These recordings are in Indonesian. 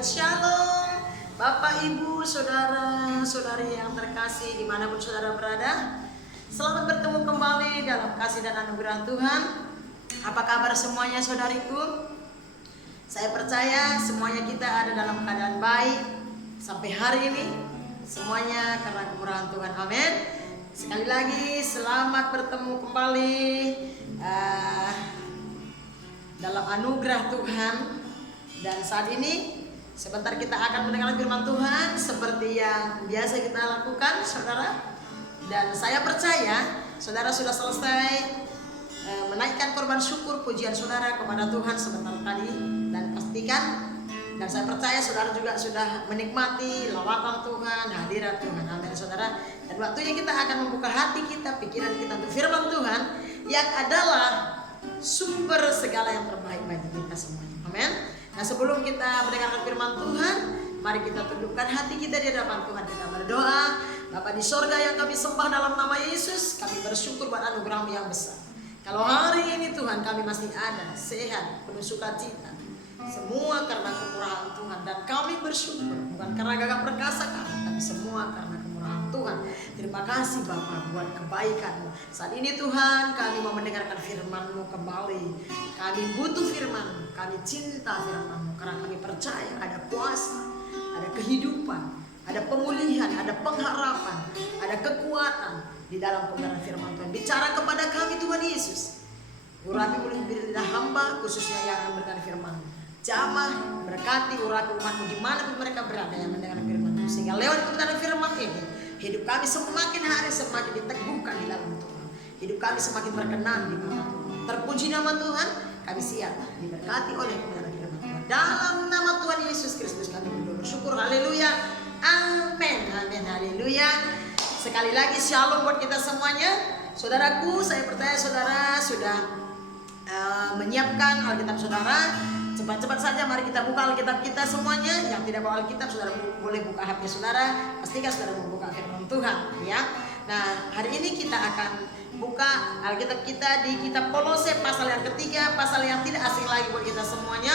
Shalom Bapak, Ibu, Saudara, Saudari yang terkasih dimanapun saudara berada. Selamat bertemu kembali dalam kasih dan anugerah Tuhan. Apa kabar semuanya saudariku? Saya percaya semuanya kita ada dalam keadaan baik sampai hari ini. Semuanya karena kemurahan Tuhan, amin. Sekali lagi selamat bertemu kembali dalam anugerah Tuhan. Dan saat ini sebentar kita akan mendengar firman Tuhan seperti yang biasa kita lakukan, saudara. Dan saya percaya saudara sudah selesai menaikkan korban syukur pujian saudara kepada Tuhan sebentar tadi. Dan pastikan, dan saya percaya saudara juga sudah menikmati lawatan Tuhan, hadirat Tuhan, amin saudara. Dan waktunya kita akan membuka hati kita, pikiran kita untuk firman Tuhan yang adalah sumber segala yang terbaik bagi kita semuanya, amin. Nah, sebelum kita mendengarkan firman Tuhan, mari kita tundukkan hati kita di hadapan Tuhan. Kita berdoa. Bapa di sorga yang kami sembah dalam nama Yesus, kami bersyukur buat anugerah-Mu yang besar. Kalau hari ini Tuhan kami masih ada, sehat, penuh sukacita, semua karena kemurahan Tuhan. Dan kami bersyukur bukan karena gagah perkasa kami, tapi semua karena kemurahan Tuhan. Terima kasih Bapa buat kebaikan-Mu. Saat ini Tuhan kami mau mendengarkan firman-Mu kembali. Kami butuh firman-Mu, kami cinta firman-Mu, karena kami percaya ada kuasa, ada kehidupan, ada pemulihan, ada pengharapan, ada kekuatan di dalam pembenaran firman Tuhan. Bicara kepada kami Tuhan Yesus. Urapi mulut lidah hamba khususnya yang akan mendengar firman-Mu. Jamah berkati urapi umat-Mu dimanapun mereka berada yang mendengar firman-Mu. Sehingga lewat kebenaran firman ini hidup kami semakin hari semakin diteguhkan di dalam Tuhan. Hidup kami semakin berkenan di mata Tuhan. Terpuji nama Tuhan. Kami siap diberkati oleh kebenaran firman Tuhan. Dalam nama Tuhan Yesus Kristus kami bersyukur. Haleluya. Amin. Amin. Haleluya. Sekali lagi shalom buat kita semuanya. Saudaraku, saya percaya saudara sudah menyiapkan Alkitab saudara. Cepat-cepat saja mari kita buka Alkitab kita semuanya. Yang tidak bawa Alkitab saudara boleh buka HP saudara. Pastikan saudara membuka firman Tuhan, ya. Nah, hari ini kita akan buka Alkitab kita di kitab Kolose pasal yang ketiga, pasal yang tidak asing lagi buat kita semuanya.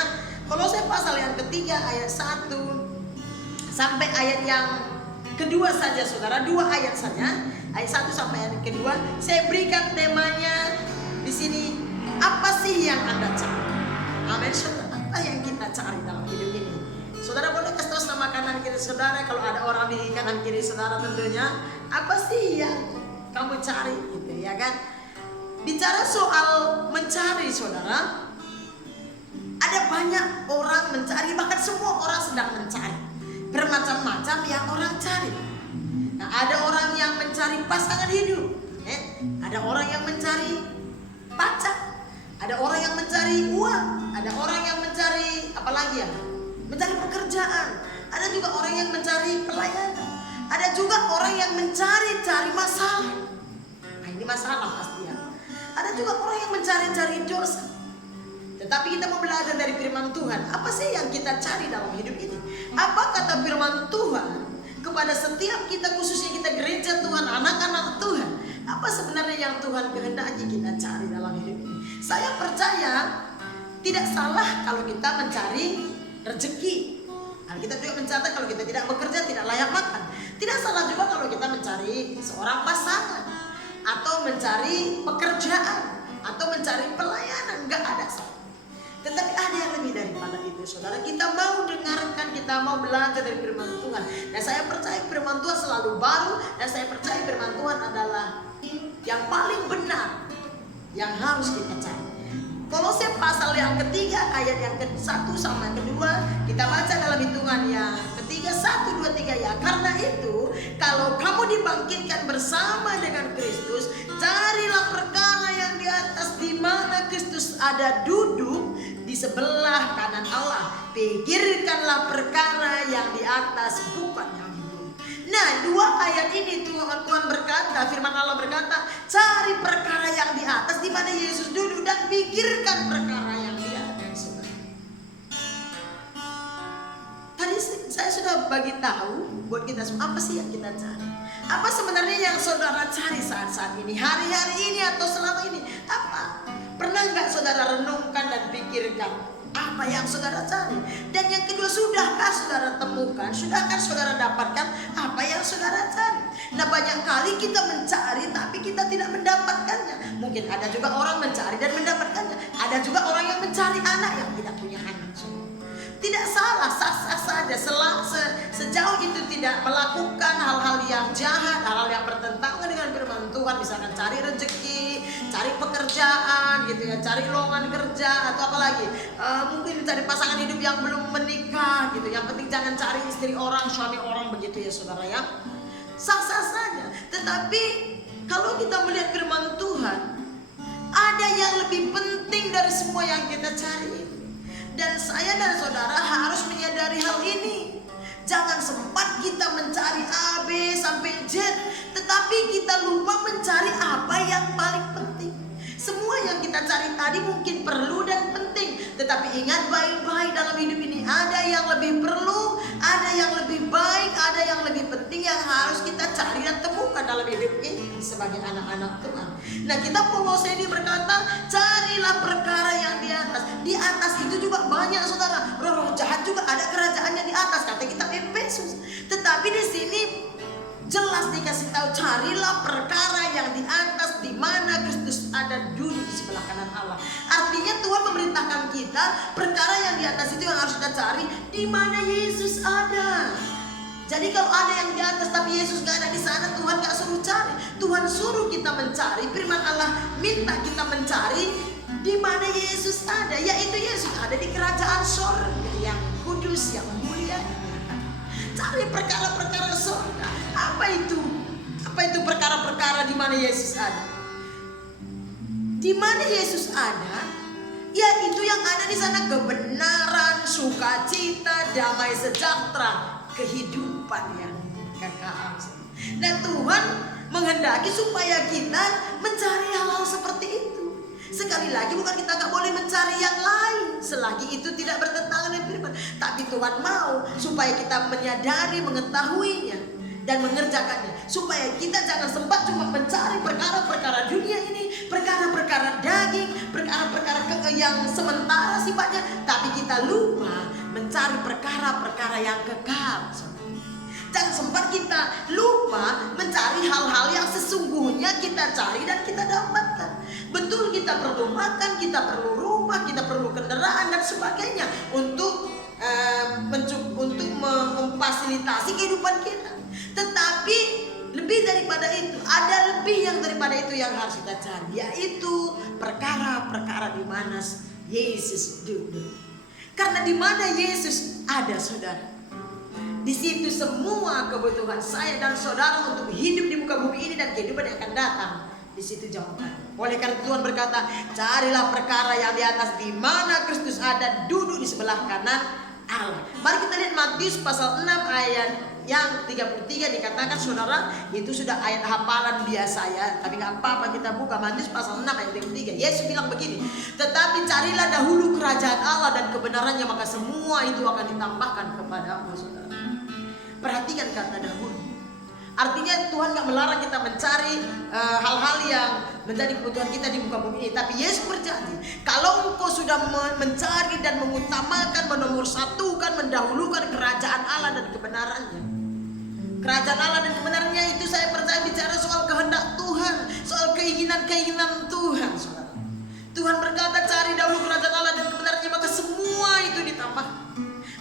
Kolose pasal yang ketiga ayat 1 sampai ayat yang kedua saja saudara, 2 ayat saja. Ayat 1 sampai ayat kedua. Saya berikan temanya di sini, apa sih yang Anda cari? Amin saudara. Apa yang kita cari dalam hidup ini? Saudara boleh kasih tahu sama kanan kiri saudara, kalau ada orang di kanan kiri saudara tentunya, apa sih yang kamu cari gitu ya kan? Bicara soal mencari saudara, ada banyak orang mencari, bahkan semua orang sedang mencari. Bermacam-macam yang orang cari. Nah, ada orang yang mencari pasangan hidup, ada orang yang mencari pacar, ada orang yang mencari uang, ada orang yang mencari apalagi ya? Mencari pekerjaan. Ada juga orang yang mencari pelayanan. Ada juga orang yang mencari masalah. Nah, ini masalah pasti ya. Ada juga orang yang mencari dosa. Tetapi kita mau belajar dari firman Tuhan. Apa sih yang kita cari dalam hidup ini? Apa kata firman Tuhan kepada setiap kita, khususnya kita gereja Tuhan, anak-anak Tuhan? Apa sebenarnya yang Tuhan kehendaki kita cari dalam hidup ini? Saya percaya tidak salah kalau kita mencari rezeki. Kita juga mencatat kalau kita tidak bekerja tidak layak makan. Tidak salah juga kalau kita mencari seorang pasangan, atau mencari pekerjaan, atau mencari pelayanan. Enggak ada salah. Tetapi ada yang lebih daripada itu saudara. Kita mau dengarkan, kita mau belajar dari firman Tuhan. Dan saya percaya firman Tuhan selalu baru. Dan saya percaya firman Tuhan adalah yang paling benar yang harus kita cari. Kolose pasal yang ketiga ayat yang ke-1 sama yang kedua, kita baca dalam hitungan yang ketiga 1, 2, 3 ya. Karena itu kalau kamu dibangkitkan bersama dengan Kristus, carilah perkara yang di atas, di mana Kristus ada duduk di sebelah kanan Allah. Pikirkanlah perkara yang di atas, bukan yang di bumi. Nah, 2 ayat ini Tuhan berkata, firman Allah berkata, cari perkara yang di atas di mana Yesus duduk, dan pikirkan perkara yang di atas. Tadi saya sudah bagi tahu buat kita semua apa sih yang kita cari. Apa sebenarnya yang saudara cari saat-saat ini, hari-hari ini atau selama ini? Apa? Pernah nggak saudara renungkan dan pikirkan apa yang saudara cari? Dan yang kedua, sudahkah saudara temukan, sudahkah saudara dapatkan apa yang saudara cari? Nah, banyak kali kita mencari tapi kita tidak mendapatkannya. Mungkin ada juga orang mencari dan mendapatkannya. Ada juga orang yang mencari anak yang tidak punya anak. Tidak salah, sah-sah saja sejauh itu tidak melakukan hal-hal yang jahat, hal-hal yang bertentangan dengan firman Tuhan. Misalkan cari rezeki, cari pekerjaan gitu ya, cari lowongan kerja, atau apalagi mungkin cari pasangan hidup yang belum menikah gitu. Yang penting jangan cari istri orang, suami orang, begitu ya saudara ya. Sah-sah saja. Tetapi kalau kita melihat firman Tuhan, ada yang lebih penting dari semua yang kita cari. Dan saya dan saudara harus menyadari hal ini. Jangan sempat kita mencari A, B sampai Z, tetapi kita lupa mencari apa yang paling penting. Semua yang kita cari tadi mungkin perlu dan penting, tetapi ingat baik-baik, dalam hidup ini ada yang lebih perlu, ada yang lebih baik, ada yang lebih penting yang harus kita cari dan temukan dalam hidup ini sebagai anak-anak Tuhan. Nah, kita Kolose ini berkata, carilah perkara yang di atas. Di atas itu juga banyak saudara. Roh jahat juga ada kerajaannya di atas, kata kitab Efesus. Tetapi di sini jelas dikasih tahu, carilah perkara yang di atas, di mana Kristus ada duduk di sebelah kanan Allah. Artinya Tuhan memerintahkan kita, perkara yang di atas itu yang harus kita cari, di mana Yesus ada. Jadi kalau ada yang di atas tapi Yesus gak ada di sana, Tuhan gak suruh cari. Tuhan suruh kita mencari. Firman Allah minta kita mencari di mana Yesus ada, yaitu Yesus ada di kerajaan sorga yang kudus, yang mulia. Cari perkara-perkara sorga. Apa itu? Apa itu perkara-perkara di mana Yesus ada? Di mana Yesus ada, ya itu yang ada di sana, kebenaran, sukacita, damai sejahtera, kehidupan yang kekal. Nah, Tuhan menghendaki supaya kita mencari hal-hal seperti itu. Sekali lagi, bukan kita gak boleh mencari yang lain selagi itu tidak bertentangan dengan firman. Tapi Tuhan mau supaya kita menyadari, mengetahuinya dan mengerjakannya, supaya kita jangan sempat cuma mencari perkara-perkara dunia ini, perkara-perkara daging, perkara-perkara yang sementara sifatnya, tapi kita lupa mencari perkara-perkara yang kekal. Jangan sempat kita lupa mencari hal-hal yang sesungguhnya kita cari dan kita dapatkan. Betul, kita perlu makan, kita perlu rumah, kita perlu kendaraan dan sebagainya untuk memfasilitasi kehidupan kita. Tetapi lebih daripada itu, ada lebih yang daripada itu yang harus kita cari, yaitu perkara-perkara di mana Yesus duduk. Karena di mana Yesus ada, saudara, di situ semua kebutuhan saya dan saudara untuk hidup di muka bumi ini dan kehidupan yang akan datang, di situ jawaban. Oleh karena Tuhan berkata, carilah perkara yang di atas, di mana Kristus ada duduk di sebelah kanan Allah. Mari kita lihat Matius pasal 6 ayat yang 33, dikatakan saudara, itu sudah ayat hafalan biasa ya, tapi gak apa-apa kita buka Matius pasal 6 ayat 33. Yesus bilang begini, tetapi carilah dahulu kerajaan Allah dan kebenarannya, maka semua itu akan ditambahkan kepadamu. Saudara, perhatikan kata dahulu. Artinya Tuhan gak melarang kita mencari hal-hal yang menjadi kebutuhan kita di muka bumi ini. Tapi Yesus berjanji, kalau engkau sudah mencari dan mengutamakan, menomorsatukan, mendahulukan kerajaan Allah dan kebenarannya. Kerajaan Allah dan kebenarannya itu, saya percaya bicara soal kehendak Tuhan, soal keinginan-keinginan Tuhan. Saudara, Tuhan berkata, cari dahulu kerajaan Allah dan kebenarannya, maka semua itu ditambah.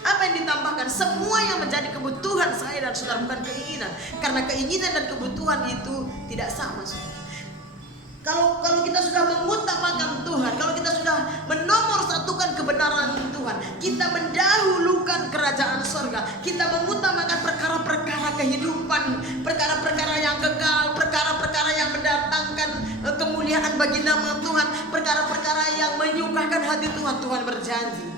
Apa yang ditambahkan? Semua yang menjadi kebutuhan saya dan saudara, bukan keinginan. Karena keinginan dan kebutuhan itu tidak sama, saudara. Kalau kita sudah mengutamakan Tuhan, kalau kita sudah menomorsatukan kebenaran Tuhan, kita mendahulukan kerajaan sorga, kita mengutamakan perkara-perkara kehidupan, perkara-perkara yang kekal, perkara-perkara yang mendatangkan kemuliaan bagi nama Tuhan, perkara-perkara yang menyukakan hati Tuhan. Tuhan berjanji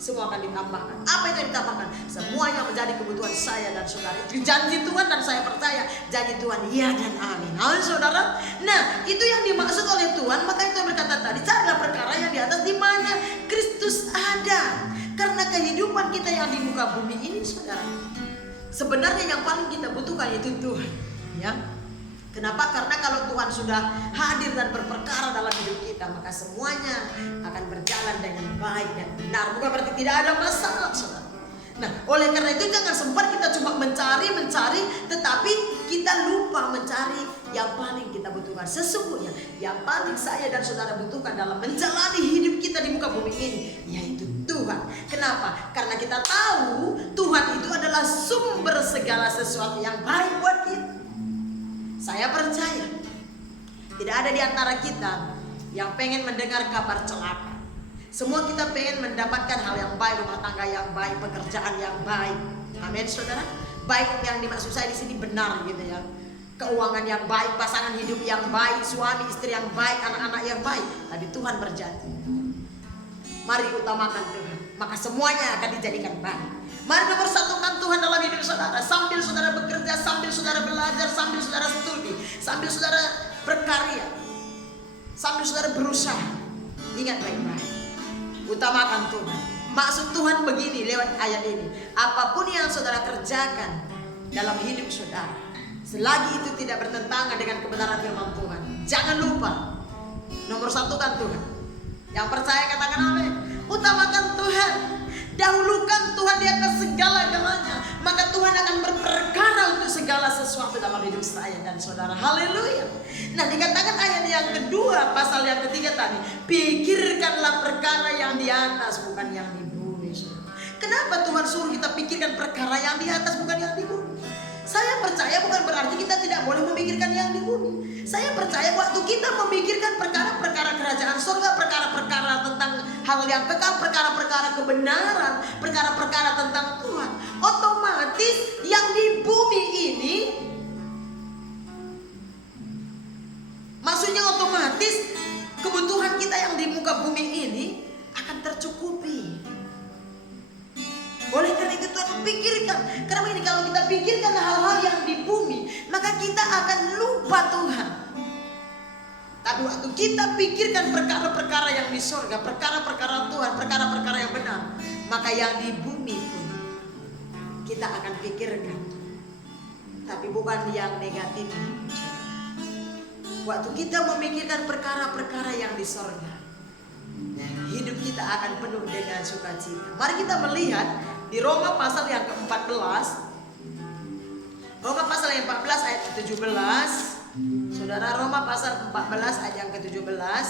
semua akan ditambahkan. Apa itu yang ditambahkan? Semua yang menjadi kebutuhan saya dan saudara. Itu janji Tuhan dan saya percaya janji Tuhan, iya dan amin. Amin, saudara. Nah, itu yang dimaksud oleh Tuhan. Maka itu berkata tadi, carilah perkara yang di atas, di mana Kristus ada. Karena kehidupan kita yang di muka bumi ini, saudara, sebenarnya yang paling kita butuhkan itu Tuhan, ya. Kenapa? Karena kalau Tuhan sudah hadir dan berperkara dalam hidup kita, maka semuanya akan berjalan dengan baik dan benar. Bukan berarti tidak ada masalah, saudara. Nah, oleh karena itu jangan sempat kita cuma mencari, tetapi kita lupa mencari yang paling kita butuhkan. Sesungguhnya yang paling saya dan saudara butuhkan dalam menjalani hidup kita di muka bumi ini, yaitu Tuhan. Kenapa? Karena kita tahu Tuhan itu adalah sumber segala sesuatu yang baik buat kita. Saya percaya tidak ada di antara kita yang pengen mendengar kabar celaka. Semua kita pengen mendapatkan hal yang baik, rumah tangga yang baik, pekerjaan yang baik. Amin, saudara. Baik yang dimaksud saya di sini benar gitu ya. Keuangan yang baik, pasangan hidup yang baik, suami istri yang baik, anak-anak yang baik. Tapi Tuhan berjanji, mari utamakan Tuhan, maka semuanya akan dijadikan baik. Mari nomor satukan Tuhan dalam hidup saudara. Sambil saudara bekerja, sambil saudara belajar, sambil saudara studi, sambil saudara berkarya, sambil saudara berusaha, ingat baik-baik, utamakan Tuhan. Maksud Tuhan begini lewat ayat ini, apapun yang saudara kerjakan dalam hidup saudara, selagi itu tidak bertentangan dengan kebenaran firman Tuhan, jangan lupa nomor satukan Tuhan. Yang percaya katakan amin. Utamakan Tuhan, dahulukan Tuhan di atas segala-galanya, maka Tuhan akan berperkara untuk segala sesuatu dalam hidup saya dan saudara. Haleluya. Nah, dikatakan ayat yang kedua, pasal yang ketiga tadi, pikirkanlah perkara yang di atas, bukan yang di bumi. Kenapa Tuhan suruh kita pikirkan perkara yang di atas, bukan yang di bumi? Saya percaya bukan berarti kita tidak boleh memikirkan yang di bumi. Saya percaya waktu kita memikirkan perkara-perkara kerajaan surga, perkara-perkara tentang hal yang kekal, perkara-perkara kebenaran, perkara-perkara tentang Tuhan, otomatis yang di bumi ini, maksudnya otomatis kebutuhan kita yang di muka bumi ini akan tercukupi. Oleh karena itu Tuhan pikirkan. Karena ini kalau kita pikirkan hal-hal yang di bumi, maka kita akan lupa Tuhan. Tapi waktu kita pikirkan perkara-perkara yang di surga, perkara-perkara Tuhan, perkara-perkara yang benar, maka yang di bumi pun kita akan pikirkan. Tapi bukan yang negatif. Waktu kita memikirkan perkara-perkara yang di surga, hidup kita akan penuh dengan sukacita. Mari kita melihat di Roma pasal yang ke-14. Roma pasal yang 14 ayat ke-17. Saudara, Roma pasal 14 ayat yang ke-17.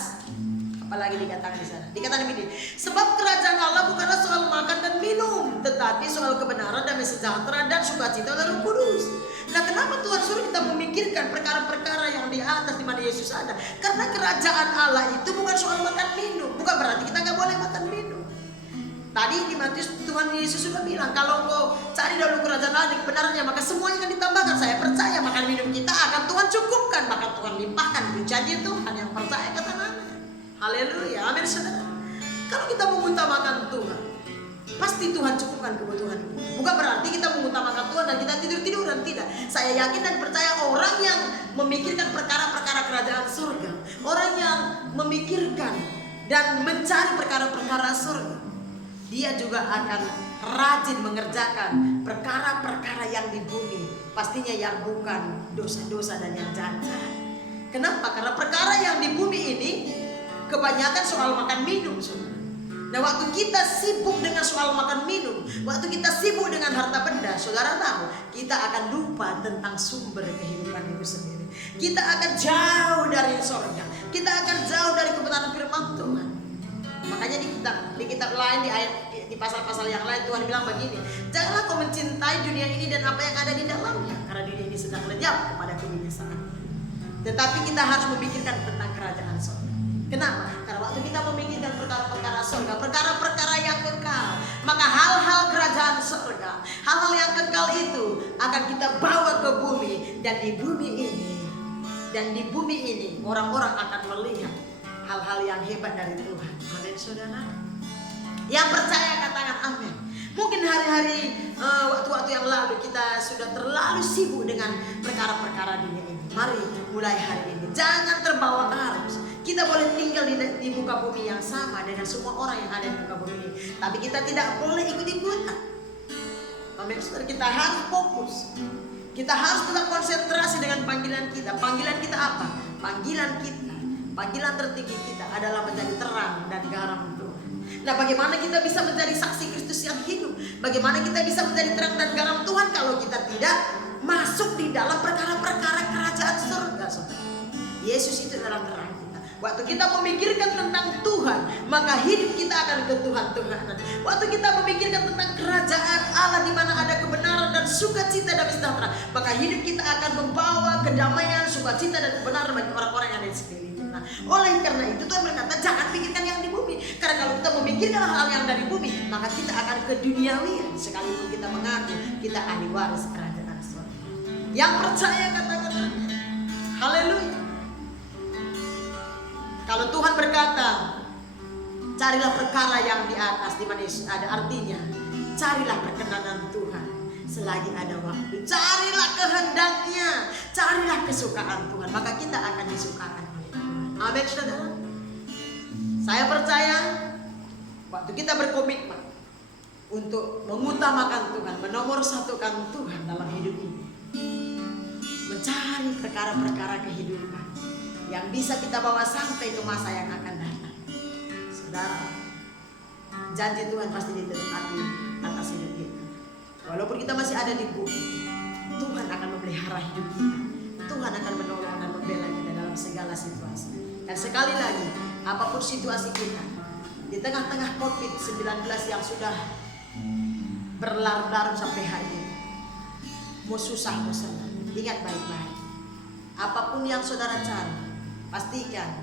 Apalagi dikatakan di sana? Dikatakan begini, sebab kerajaan Allah bukanlah soal makan dan minum, tetapi soal kebenaran, damai sejahtera dan sukacita oleh Roh Kudus. Nah, kenapa Tuhan suruh kita memikirkan perkara-perkara yang di atas di mana Yesus ada? Karena kerajaan Allah itu bukan soal makan minum. Bukan berarti kita nggak boleh makan minum. Tadi di Matius Tuhan Yesus sudah bilang, kalau engkau cari dahulu kerajaan Allah dan kebenarannya, maka semuanya akan ditambahkan. Saya percaya makan minum kita akan Tuhan cukupkan, maka Tuhan limpahkan. Itu janji Tuhan, yang percaya kata amin. Haleluya, amin saudara. Kalau kita mengutamakan Tuhan, pasti Tuhan cukupkan kebutuhan. Bukan berarti kita mengutamakan Tuhan dan kita tidur-tiduran, tidak. Saya yakin dan percaya orang yang memikirkan perkara-perkara kerajaan surga, orang yang memikirkan dan mencari perkara-perkara surga, dia juga akan rajin mengerjakan perkara-perkara yang di bumi, pastinya yang bukan dosa-dosa dan yang jahat. Kenapa? Karena perkara yang di bumi ini kebanyakan soal makan minum, saudara. Nah, waktu kita sibuk dengan soal makan minum, waktu kita sibuk dengan harta benda, saudara tahu, kita akan lupa tentang sumber kehidupan itu sendiri. Kita akan jauh dari surga, kita akan jauh dari kebenaran firman Tuhan. Makanya di kitab lain, di pasal-pasal yang lain, Tuhan bilang begini, janganlah kau mencintai dunia ini dan apa yang ada di dalamnya, karena dunia ini sedang lenyap kepada kebinasaan. Tetapi kita harus memikirkan tentang kerajaan surga. Kenapa? Karena waktu kita memikirkan perkara-perkara surga, perkara-perkara yang kekal, maka hal-hal kerajaan surga, hal-hal yang kekal itu akan kita bawa ke bumi. Dan di bumi ini orang-orang akan melihat hal-hal yang hebat dari Tuhan. Amin saudara. Yang percaya katakan amin. Mungkin hari-hari waktu-waktu yang lalu kita sudah terlalu sibuk dengan perkara-perkara dunia ini. Mari mulai hari ini jangan terbawa arus. Kita boleh tinggal di muka bumi yang sama dengan semua orang yang ada di muka bumi ini, tapi kita tidak boleh ikut-ikutan. Amin saudara, kita harus fokus. Kita harus tetap konsentrasi dengan panggilan kita. Panggilan kita apa? Panggilan tertinggi kita adalah menjadi terang dan garam Tuhan. Nah, bagaimana kita bisa menjadi saksi Kristus yang hidup? Bagaimana kita bisa menjadi terang dan garam Tuhan kalau kita tidak masuk di dalam perkara-perkara kerajaan surga, saudara? Yesus itu adalah terang kita. Waktu kita memikirkan tentang Tuhan, maka hidup kita akan ketuhan-tuhanan. Waktu kita memikirkan tentang kerajaan Allah di mana ada kebenaran dan sukacita dan sejahtera, maka hidup kita akan membawa kedamaian, sukacita dan kebenaran bagi orang-orang yang ada di sekeliling kita. Oleh karena itu Tuhan berkata, jangan pikirkan yang di bumi. Karena kalau kita memikirkan hal yang dari bumi, maka kita akan keduniawian sekalipun kita mengaku kita ahli waris kerajaan surga. Yang percaya katakan amin. Haleluya. Kalau Tuhan berkata, carilah perkara yang di atas, di mana ada artinya, carilah perkenanan Tuhan selagi ada waktu. Carilah kehendaknya, carilah kesukaan Tuhan, maka kita akan disukakan oleh Tuhan. Amin, saudara. Saya percaya waktu kita berkomitmen untuk mengutamakan Tuhan, menomor satukan Tuhan dalam hidup ini, mencari perkara-perkara kehidupan yang bisa kita bawa sampai ke masa yang akan datang. Saudara, janji Tuhan pasti ditepati atas hidup kita. Walaupun kita masih ada di bumi, Tuhan akan memelihara hidup kita. Tuhan akan menolong dan membela kita dalam segala situasi. Dan sekali lagi, apapun situasi kita, di tengah-tengah COVID-19 yang sudah berlarut-larut sampai hari ini, mau susah mau senang, ingat baik-baik, apapun yang saudara cari, pastikan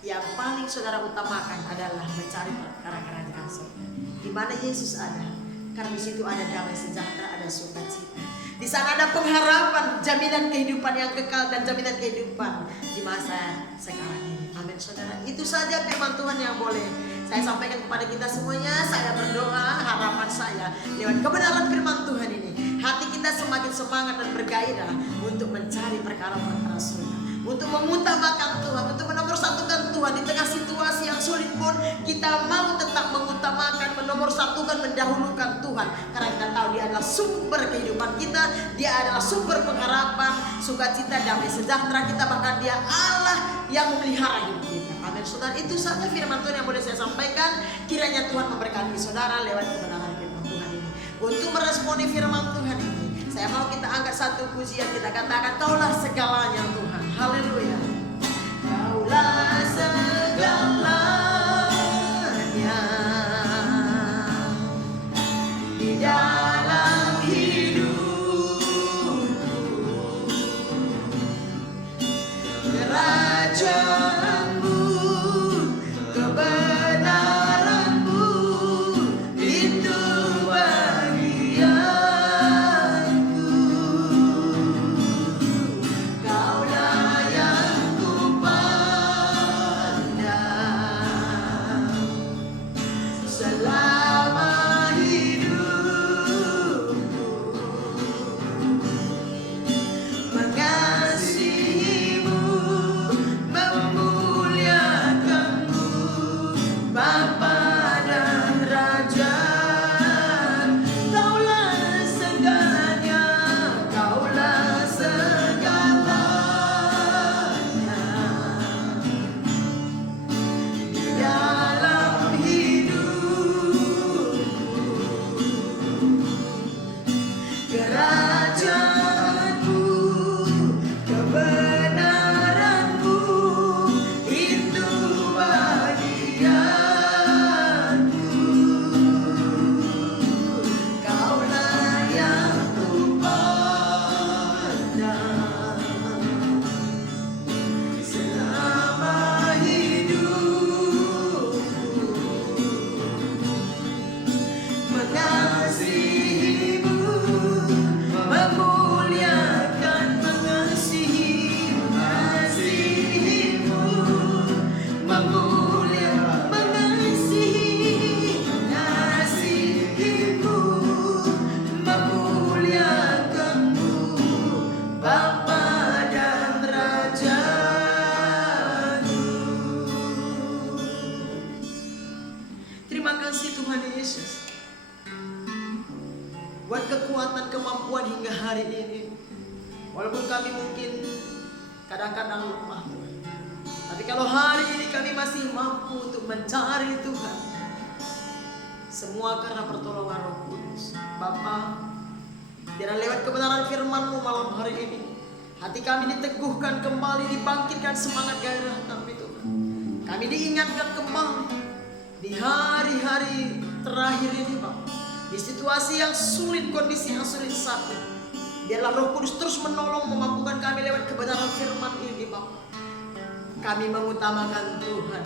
yang paling saudara utamakan adalah mencari perkara kerajaan surga. Di mana Yesus ada, karena di situ ada damai sejahtera, ada sukacita. Di sana ada pengharapan, jaminan kehidupan yang kekal dan jaminan kehidupan di masa sekarang ini. Amin, saudara. Itu saja firman Tuhan yang boleh saya sampaikan kepada kita semuanya. Saya berdoa, harapan saya lewat kebenaran firman Tuhan ini, hati kita semakin semangat dan bergairah untuk mencari perkara-perkara surga, untuk mengutamakan Tuhan, untuk menomorsatukan Tuhan di tengah situasi yang sulit pun kita mau tetap mengutamakan, menomorsatukan, mendahulukan Tuhan, karena kita tahu Dia adalah sumber kehidupan kita, Dia adalah sumber pengharapan, sukacita, damai sejahtera kita, bahkan Dia Allah yang memelihara hidup kita. Amin, saudara. Itu saja firman Tuhan yang boleh saya sampaikan. Kiranya Tuhan memberkati saudara lewat kebenaran firman Tuhan ini. Untuk meresponi firman Tuhan ini, saya mau kita angkat satu pujian, kita katakan, Kaulah segalanya Tuhan. Haleluya. Kaulah segalanya di dalam hidup, kerajaanmu, kebenaranmu, itu bagianku. Kaulah yang kupandang selama hidupku, mengasihimu, memuliakanmu, Bapa dan Raja. Kaulah segalanya, Kaulah segalanya di dalam hidup, kerajaanmu, kebenaranmu, itu bagianku. Kaulah yang kupandang selama hidupku, mengasihimu, memuliakan, mengasihimu, mengasihimu, memuliakanmu, Bapa dan Raja-Mu. Terima kasih Tuhan Yesus buat kekuatan, kemampuan hingga hari ini. Walaupun kami mungkin kadang-kadang lemah Tuhan, tapi kalau hari ini kami masih mampu untuk mencari Tuhan, semua karena pertolongan Roh Kudus. Bapa, biar lewat kebenaran firman-Mu malam hari ini, hati kami diteguhkan kembali, dibangkitkan semangat gairah kami Tuhan. Kami diingatkan kembali di hari-hari terakhir ini Bapak, di situasi yang sulit, kondisi yang sulit saat ini. Biarlah Roh Kudus terus menolong, memampukan kami lewat kebenaran firman ini Bapak. Kami mengutamakan Tuhan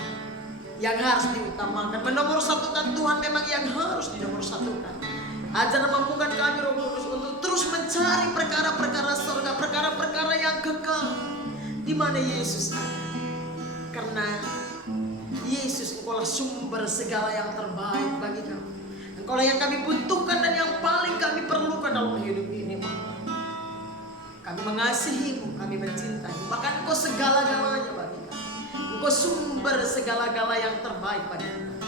yang harus diutamakan, menomor satukan Tuhan memang yang harus dinomor satukan. Ajar mampukan kami Roh Kudus untuk terus mencari perkara-perkara surga, perkara-perkara yang kekal di mana Yesus ada. Karena Yesus, Engkaulah sumber segala yang terbaik bagi kami. Engkaulah yang kami butuhkan dan yang paling kami perlukan dalam hidup ini. Kami mengasihi-Mu, kami mencintai-Mu, bahkan Engkau segala-galanya bagi kami. Engkau sumber segala-gala yang terbaik bagi kami.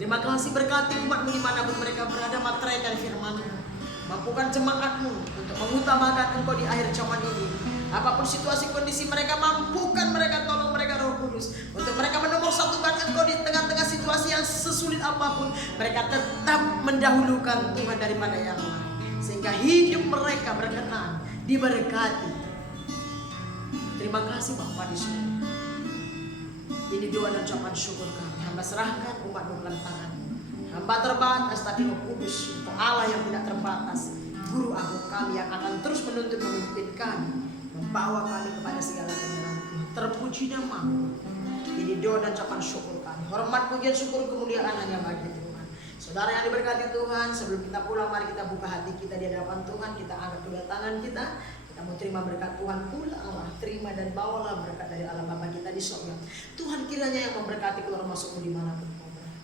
Terima kasih, berkati umat-Mu dimanapun mereka berada, materaikan firman-Mu. Mampukan jemaat-Mu untuk mengutamakan Engkau di akhir zaman ini. Apapun situasi kondisi mereka, mampukan mereka, tolong mereka Roh Kudus, untuk mereka menomor satukan Engkau di tengah-tengah situasi yang sesulit apapun. Mereka tetap mendahulukan Tuhan daripada yang lain, sehingga hidup mereka berkenan, diberkati. Terima kasih Bapa di surga. Ini doa dan ucapan syukur kami. Hamba serahkan umat-Mu dalam tangan-Mu. Hamba terbatas, tapi Roh Kudus, Engkau Allah yang tidak terbatas, Guru Agung kami yang akan terus menuntun, memimpin kami, membawa kami kepada segala kebenaran Tuhan. Terpuji nama-Mu. Ini doa dan ucapan syukur kami. Hormat, pujian, syukur, kemuliaan hanya bagi Tuhan. Saudara yang diberkati Tuhan, sebelum kita pulang, mari kita buka hati kita di hadapan Tuhan. Kita angkat kedua tangan kita. Kita mau terima berkat Tuhan, pulanglah, terima dan bawalah berkat dari Allah Bapa kita di surga. Tuhan kiranya yang memberkati keluar masukmu dimanapun kau berada.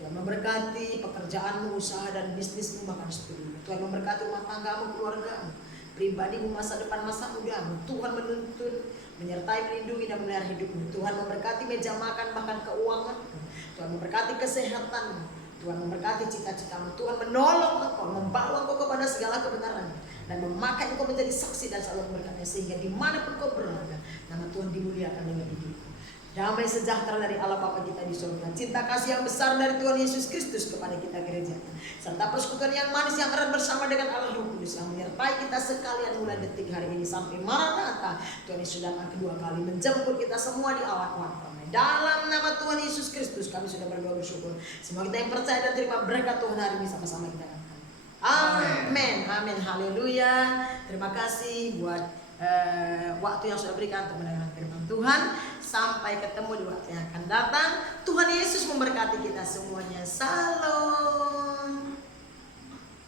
Tuhan memberkati pekerjaanmu, usaha dan bisnismu, bahkan studi. Tuhan memberkati rumah tanggamu, keluargamu, pribadimu, masa depan, masa mudamu. Tuhan menuntun, menyertai, melindungi dan memelihara hidupmu. Tuhan memberkati meja makan, bahkan keuanganmu. Tuhan memberkati kesehatanmu. Tuhan memberkati cita-citamu. Tuhan menolong engkau, membawa engkau kepada segala kebenaran, dan memakai engkau menjadi saksi dan selalu memberkati, sehingga dimanapun kau berada, nama Tuhan dimuliakan dengan hidupmu. Damai sejahtera dari Allah Bapa kita di surga, cinta kasih yang besar dari Tuhan Yesus Kristus kepada kita gereja, serta persekutuan yang manis yang erat bersama dengan Allah Roh Kudus yang menyertai kita sekalian mulai detik hari ini sampai Maranatha. Tuhan Yesus datang kedua kali menjemput kita semua di awan-awan damai. Dalam nama Tuhan Yesus Kristus kami sudah berdoa bersyukur. Semua kita yang percaya dan terima berkat Tuhan hari ini sama-sama kita katakan amin, amin, haleluya. Terima kasih buat waktu yang sudah berikan untuk mendengarkan firman Tuhan. Sampai ketemu di waktu yang akan datang. Tuhan Yesus memberkati kita semuanya. Salam.